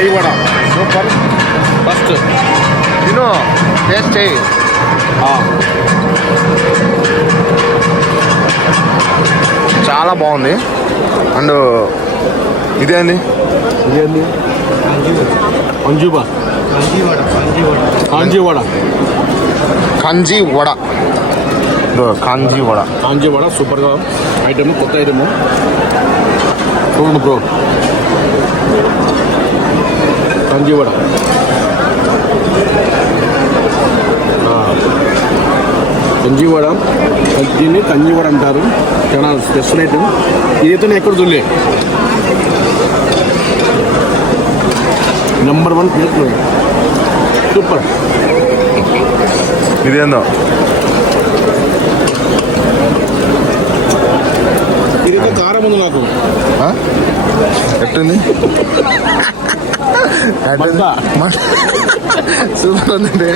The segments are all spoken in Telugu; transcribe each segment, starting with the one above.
దही వడ సూపర్ ఫస్ట్ తిను టేస్ట్ చేయి చాలా బాగుంది. అండ్ ఇదేంది ఇదేంది అంజుబా కాంజీ వడ కంజీ వడ ఇదో కాంజీ వడ కాంజీ వడ సూపర్గా ఐటమ్ కొత్త ఐటమ్. చూడండి బ్రో. కాంజీ వడ ఆ. కంజీ వడ దీన్ని కంజీ వడ అంటారు. చాలా స్పెషల్ ఐటమ్ ఇదైతే నేను ఎక్కడ చూడలే. నెంబర్ వన్ ప్లేట్ సూపర్ ఇదేందో? ఇదైతే కారం ఉంది నాకు? ఎట్టుంది. సూపర్ ఉందండి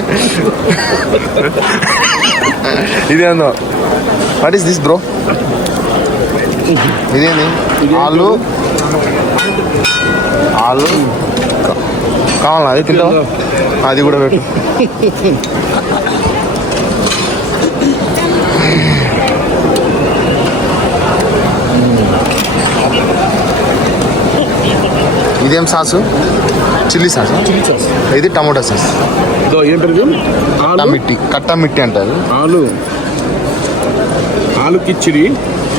వాట్ ఈస్ దిస్ బ్రో ఇదేంది? ఆలు. ఆలు. కావాలా? అది తింటావా? అది కూడా పెట్టు. ఇదేం sauce? Chilli sauce chilli sauce. ఇది టమోటా సాస్. ఇదో ఏం పేరు ఇది? ఆలు? మిట్టి కట్ట మిట్టి అంటారు. ఆలు. ఆలు కిచ్చిడి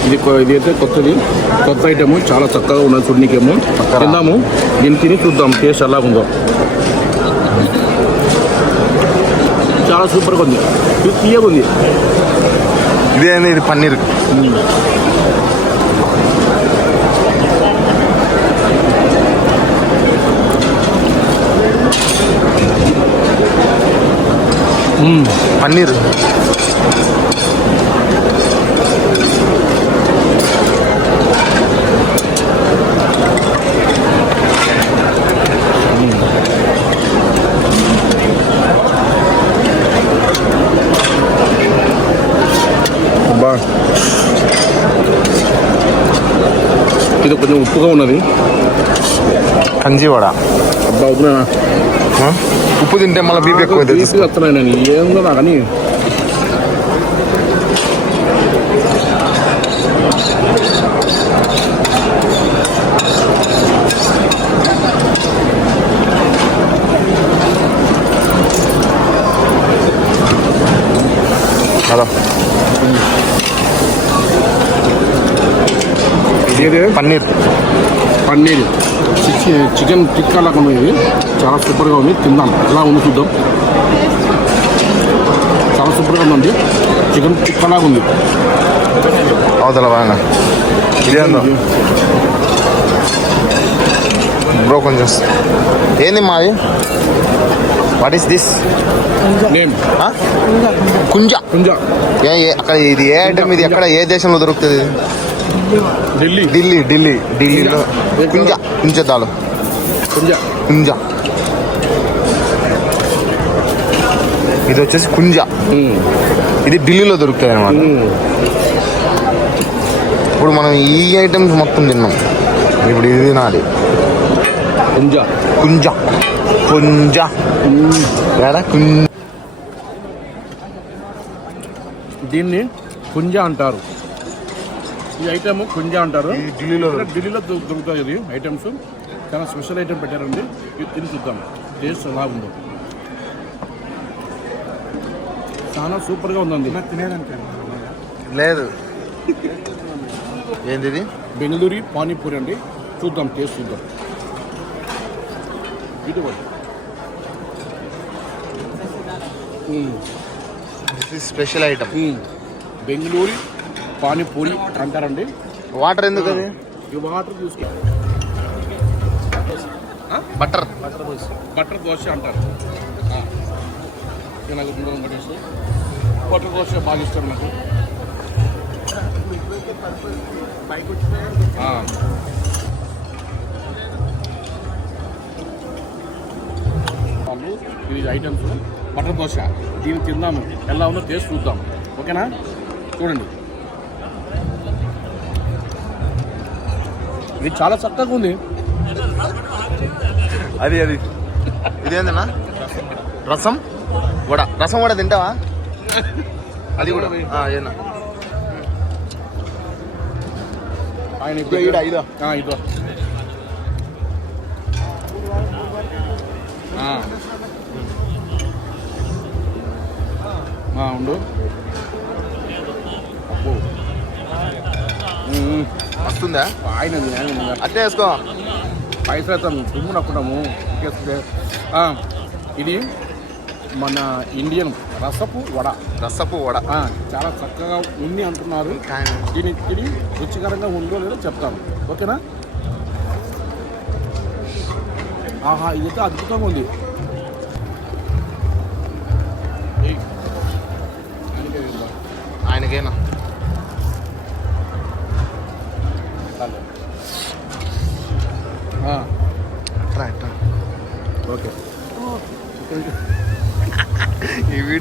ఇది ఇది అయితే కొత్తది. కొత్త ఐటమ్. చాలా చక్కగా ఉన్నది చూడనీకేమో. తిందాము. దీన్ని తిని చూద్దాం. టేస్ట్ ఎలా ఉందో చాలా సూపర్గా ఉంది. ఇది తీయగా ఉంది ఇదేంది ఇది పన్నీర్. పన్నీర్ బా ఇది కొంచెం ఉప్పుగా ఉన్నది కంజీ వడ అబ్బా ఉప్పునా ఆ? ఉప్పు తింటే మళ్ళీ బీపీ ఎక్కువ బీపీ వస్తున్నాయి నేను. హలో. ఇది పన్నీర్. పన్నీర్. చికెన్ చికెన్ టిక్కా లాగా ఉంది. చాలా సూపర్గా ఉంది. తిందాం. ఎలా ఉంది చూద్దాం. చాలా సూపర్గా ఉందండి చికెన్ టిక్కా లాగా ఉంది. అవతల బాగా బ్రో కొంచెం ఏంది మాది వాట్ ఈస్ దిస్ కుంజ. కుంజ. ఏ అక్కడ ఇది ఏ ఐటమ్ ఇది? ఎక్కడ ఏ దేశంలో దొరుకుతుంది? ఢిల్లీ. ఢిల్లీ ఢిల్లీ. ఢిల్లీలో కుంజ కుంజ దాలు. కుంజ. కుంజ. ఇది వచ్చేసి కుంజ. ఇది ఢిల్లీలో దొరుకుతుంది అనమాట. ఇప్పుడు మనం ఈ ఐటమ్స్ మొత్తం తిన్నాం. ఇప్పుడు ఇది తినాలి కుంజ. కుంజ. కుంజ. ఏడా కుంజ. దీన్ని కుంజ అంటారు. ఈ ఐటమ్ కుంజ అంటారు. ఢిల్లీలో ఢిల్లీలో దొరుకుతాయి ఇది ఐటమ్స్. చాలా స్పెషల్ ఐటమ్ పెట్టారండి. ఇది తిని చూద్దాం. టేస్ట్ ఎలా ఉందో. చాలా సూపర్గా ఉందండి. లేదు. ఏంది ఇది బెంగళూరు పానీపూరి అండి. చూద్దాం టేస్ట్ చూద్దాం. స్పెషల్ ఐటమ్ బెంగళూరు పానీపూరి అంటారండి. వాటర్ ఎందుకు అది? ఈ వాటర్ చూసుకో బటర్ బటర్ దోశ. అంటారు. ఆ. ఇది నాకు బటర్ దోశ బాగా ఇష్టం నాకు. ఇది ఐటమ్స్ బటర్ దోశ. దీన్ని తిందాము. ఎలా ఉందో టేస్ట్ చూద్దాం. ఓకేనా? చూడండి. ఇది చాలా చక్కగా ఉంది. అది అది. ఇదేందన్నా రసం వడ. రసం వడ తింటావా? అది కూడా ఏనా ఆయన ఇదో ఈడ, ఇదో. ఉండు. వస్తుందా? ఆయన అట్టే వేసుకో. పైసలు తుమ్ము ఆ, ఇది మన ఇండియన్ రసపు వడ. రసపు వడ. చాలా చక్కగా ఉంది అంటున్నారు. దీని తిని రుచికరంగా ఉందో లేదో చెప్తాను. ఓకేనా? ఆహా ఇదైతే అద్భుతంగా ఉంది. ఆయనకేనా?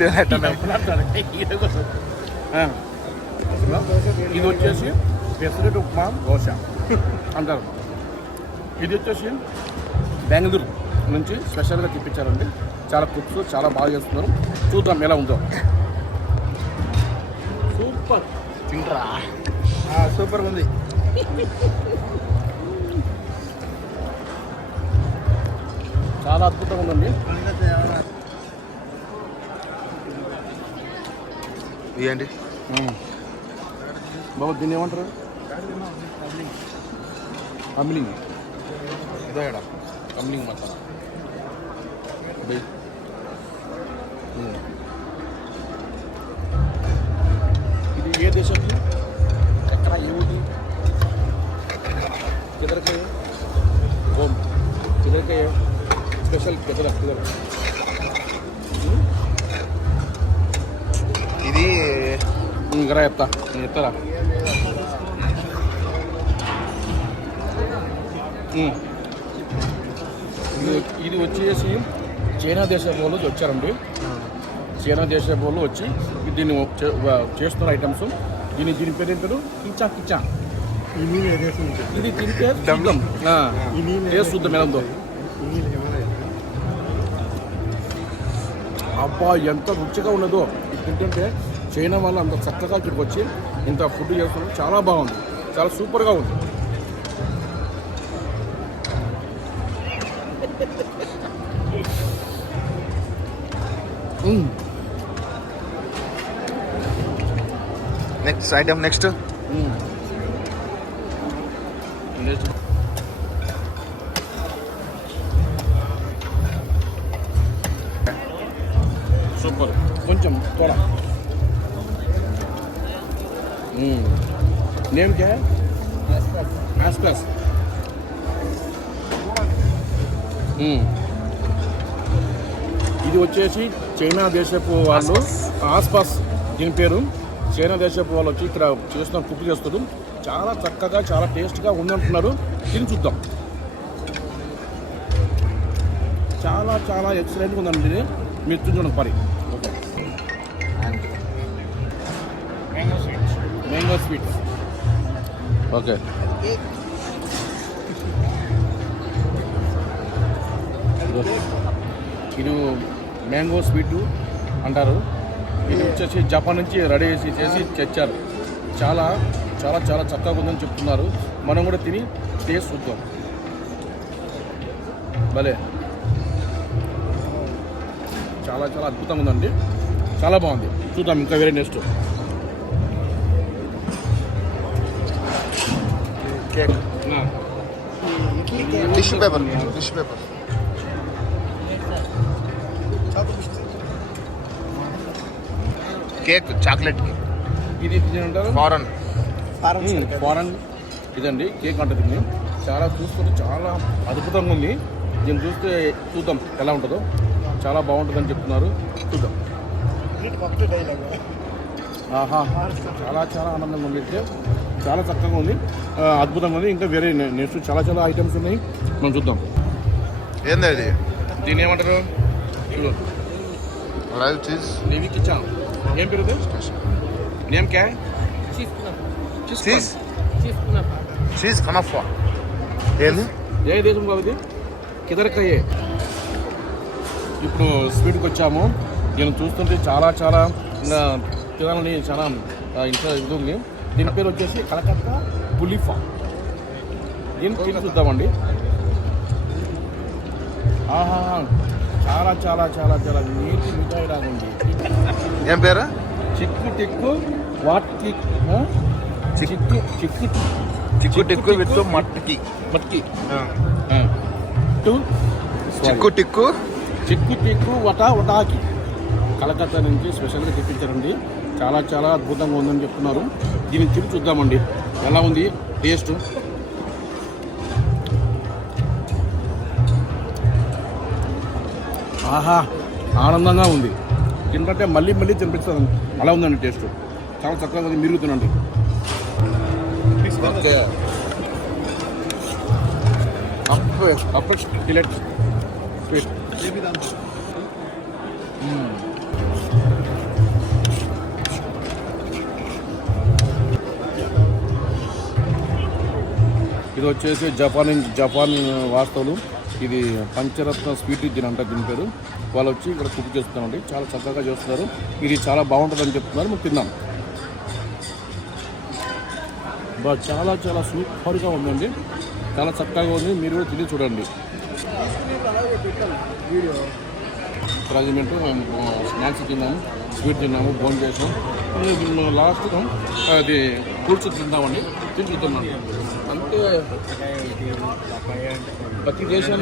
వీడియో. ఇది వచ్చేసి పెసరెట్ ఉప్మా దోశ. అంటారు. ఇది వచ్చేసి బెంగళూరు నుంచి స్పెషల్గా తెప్పించారండి. చాలా కుక్స్ చాలా బాగా చేస్తున్నారు. చూద్దాం ఎలా ఉందో. సూపర్. తింటరా? సూపర్ ఉంది. చాలా అద్భుతంగా ఉందండి. ఇదేంటి బాబు దీన్ని ఏమంటారు కమ్లింగ్ ఇదో ఈడ. కమ్లింగ్ మసాలా చెప్తా నేను చెప్తారా మ్మ్. ఇది వచ్చేసి చైనా దేశం వాళ్ళు వచ్చారండి. చైనా దేశం వాళ్ళు వచ్చి దీన్ని చేస్తున్న ఐటమ్స్ దీని దీని పేరు ఏంటారు కిచా కిచా. ఇది తింటే ఆ, టేస్ట్ ఎలా ఉందో అబ్బా ఎంత రుచిగా ఉన్నదో. ఇది తింటుంటే చైనా వాళ్ళు అంత చక్కగా ఇక్కడికి వచ్చి ఇంత ఫుడ్ చేస్తున్నారు చాలా బాగుంది చాలా సూపర్గా ఉంది. Next item. నెక్స్ట్. ఆస్పాస్ ఇది వచ్చేసి చైనా దేశపు వాళ్ళు ఆస్పాస్ దీని పేరు చైనా దేశపు వాళ్ళు వచ్చి ఇక్కడ చేస్తున్న కుక్ చేస్తారు చాలా చక్కగా చాలా టేస్ట్గా ఉందంటున్నారు. తిని చూద్దాం. చాలా చాలా ఎక్సలెంట్గా ఉందండి ఇది. మీరు చూడండి పరి ఓకే మ్యాంగో స్వీట్ ఓకే ఇది మ్యాంగో స్వీట్ అంటారు. ఇది వచ్చేసి జపాన్ నుంచి రెడీ చేసి చేసి తెచ్చారు. చాలా చాలా చాలా చక్కగా ఉందని చెప్తున్నారు. మనం కూడా తిని టేస్ట్ చూద్దాం. భలే. చాలా చాలా అద్భుతంగా ఉందండి. చాలా బాగుంది. చూద్దాం ఇంకా వేరే next cake. Tissue paper tissue paper cake chocolate ఇది ఇది అంటారు ఫారెన్ ఫారెన్ ఇదండి కేక్ అంటది చాలా చూస్తుంటే చాలా అద్భుతంగా ఉంది. దీన్ని చూస్తే చూద్దాం ఎలా ఉంటుందో. చాలా బాగుంటుందని చెప్తున్నారు. చూద్దాం. ఆహా చాలా చాలా ఆనందంగా ఉంది. అయితే చాలా చక్కగా ఉంది. అద్భుతంగా ఉంది. ఇంకా వేరే నెక్స్ట్ చాలా చాలా ఐటమ్స్ ఉన్నాయి. మనం చూద్దాం. ఏంది ఇది దీన్ని ఏమంటారు? చూడు. Live cheese. Navy kitchen. ఏం పేరు? నేమ్ క్యా? చీజ్ చీజ్ కనఫా ఏంది ఏ దేశం కాదు ఇది? కిదరకయ్యే ఇప్పుడు స్పీడ్కి వచ్చాము. దీన్ని చూస్తుంటే చాలా చాలా ఇంకా తినాలని చాలా ఇంకా ఇది ఉంది. దీని పేరు వచ్చేసి కలకత్తా పులిఫా దీన్ని తిని చూద్దామండి. ఆహా చాలా చాలా చాలా చాలా నీటి మిఠాయి ఉంది ఏం పేరు? చిక్కు టిక్కు వాటికి ఆ? చిక్కు. చిక్కు చిక్కు టిక్కు. విత్ మట్టికి. టు చిక్కు టిక్కు. చిక్కు టిక్కు వటా వటాకి. కలకత్తా నుంచి స్పెషల్గా తెప్పించారండి. చాలా చాలా అద్భుతంగా ఉందని చెప్తున్నారు. దీన్ని తిరిగి చూద్దామండి. ఎలా ఉంది? టేస్ట్? ఆహా ఆనందంగా ఉంది. తింటే మళ్ళీ మళ్ళీ తినిపిస్తుంది అలా ఉందండి టేస్ట్. చాలా చక్కగా ఉంది. మీరు తినండి. అప్పు ఇది వచ్చేసి జపాన్ జపాన్ వాస్తవులు. ఇది పంచరత్న స్వీట్ దీని అంట దీని పేరు. వాళ్ళు వచ్చి ఇక్కడ కుక్ చేస్తున్నారండి. చాలా చక్కగా చేస్తున్నారు. ఇది చాలా బాగుంటుందని చెప్తున్నారు. మేము తిన్నాం. బా చాలా చాలా సూపర్గా ఉందండి. చాలా చక్కగా ఉంది. మీరు కూడా తిని చూడండి. ప్రజెంట్ మేము స్నాక్స్ తిన్నాము స్వీట్ తిన్నాము భోజనం చేసాం లాస్ట్ అది కూర్చొని తిందామండి. తిని చూద్దాం ప్రతి దేశం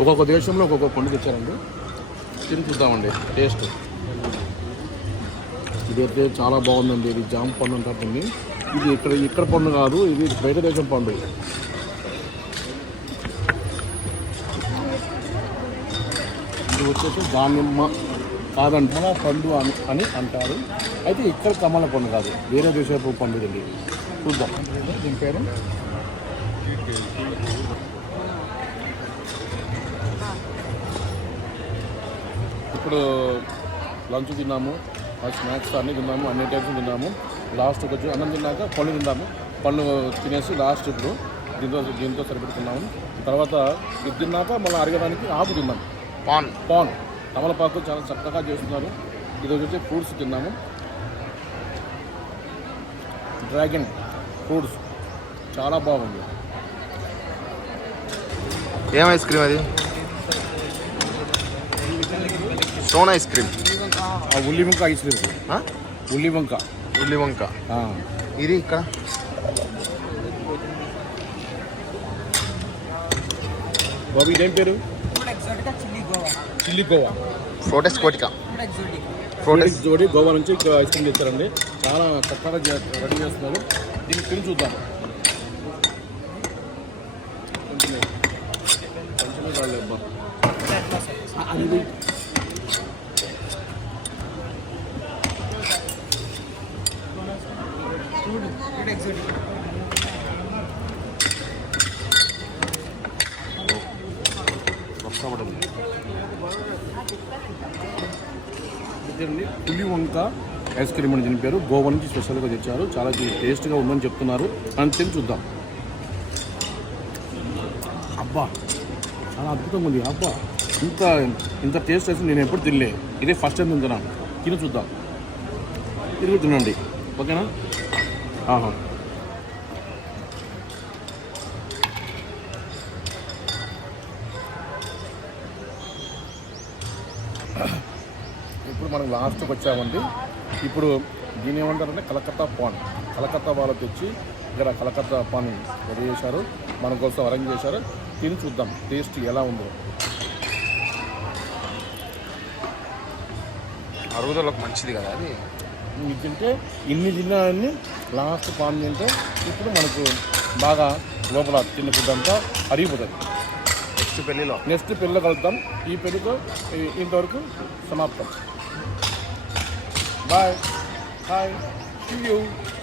ఒక్కొక్క దేశంలో ఒక్కొక్క పండుగ తెచ్చారండి తిని చూద్దామండి. టేస్ట్. ఇదైతే చాలా బాగుందండి. ఇది జామ పండు అంటారు ఇది ఇక్కడ ఇక్కడ పండు కాదు ఇది బయట దేశం పండు. ఇది వచ్చేసి దానిమ్మ కాదంట పండు అని అని అంటారు. అయితే ఇక్కడ కమల పండు కాదు. వేరే దేశపు పండు ఇది. చూద్దాం. దీని పేరు? ఇప్పుడు లంచ్ తిన్నాము. స్నాక్స్ అన్నీ తిన్నాము. అన్ని టైప్స్ తిన్నాము. లాస్ట్కి వచ్చి అన్నం తిన్నాక పళ్ళు తిన్నాము పళ్ళు తినేసి లాస్ట్ ఇప్పుడు దీంతో దీంతో సరిపెట్టుకున్నాము. తర్వాత ఇది తిన్నాక మళ్ళీ అరగడానికి ఆకు తిన్నాము పాన్. పాన్. తమలపాకు చాలా చక్కగా చేస్తున్నారు. ఇది వచ్చి ఫ్రూట్స్ తిన్నాము. డ్రాగన్ ఫ్రూట్స్ చాలా బాగుంది. ఏం ఐస్ క్రీమ్ అది? Stone ice cream. ఆ ఉల్లి వంక ఐస్ క్రీమ్? ఉల్లి వంక ఉల్లి వంక ఆ. ఇది ఇక్కడ? బాబు ఇదేం పేరు? చిల్లీ గోవా. ఫ్రోటెస్ కోటికా. ఫ్రోటెస్ జోడి గోవా నుంచి ఐస్ క్రీమ్ తెచ్చారండి. చాలా చక్కగా రెడీ చేస్తున్నారు. దీన్ని తిని చూద్దాం. అది Food, food ఇదండి పులి వంక ఐస్ క్రీమ్ అని దీని గోవా నుంచి స్పెషల్గా తెచ్చారు. చాలా టేస్ట్గా ఉందని చెప్తున్నారు. అని తిని చూద్దాం. అబ్బా చాలా అద్భుతంగా ఉంది. అబ్బా ఇంత ఇంత టేస్ట్ అయితే నేను ఎప్పుడు తినలే. ఇదే ఫస్ట్ టైం తింటున్నాను తిని చూద్దాం. తిరిగి తినండి. ఓకేనా? ఆహా. మనం లాస్ట్కి వచ్చామండి. ఇప్పుడు దీని ఏమంటారంటే కలకత్తా పాన్. కలకత్తా వాళ్ళు తెచ్చి ఇక్కడ కలకత్తా పాన్ రెడీ చేశారు. మన కోసం అరేంజ్ చేశారు. తిని చూద్దాం. టేస్ట్ ఎలా ఉందో. అరుగుదలకు మంచిది కదా అది? ఇది తింటే ఇన్ని తిన్నాయని లాస్ట్ పాన్ తింటే ఇప్పుడు మనకు బాగా లోపల తిన్న ఫుడ్ అంతా అరిగిపోతుంది. నెక్స్ట్ పెళ్ళిలో నెక్స్ట్ పెళ్ళి కలుద్దాం. ఈ పెళ్ళితో ఇంతవరకు సమాప్తం. Bye. Bye. See you.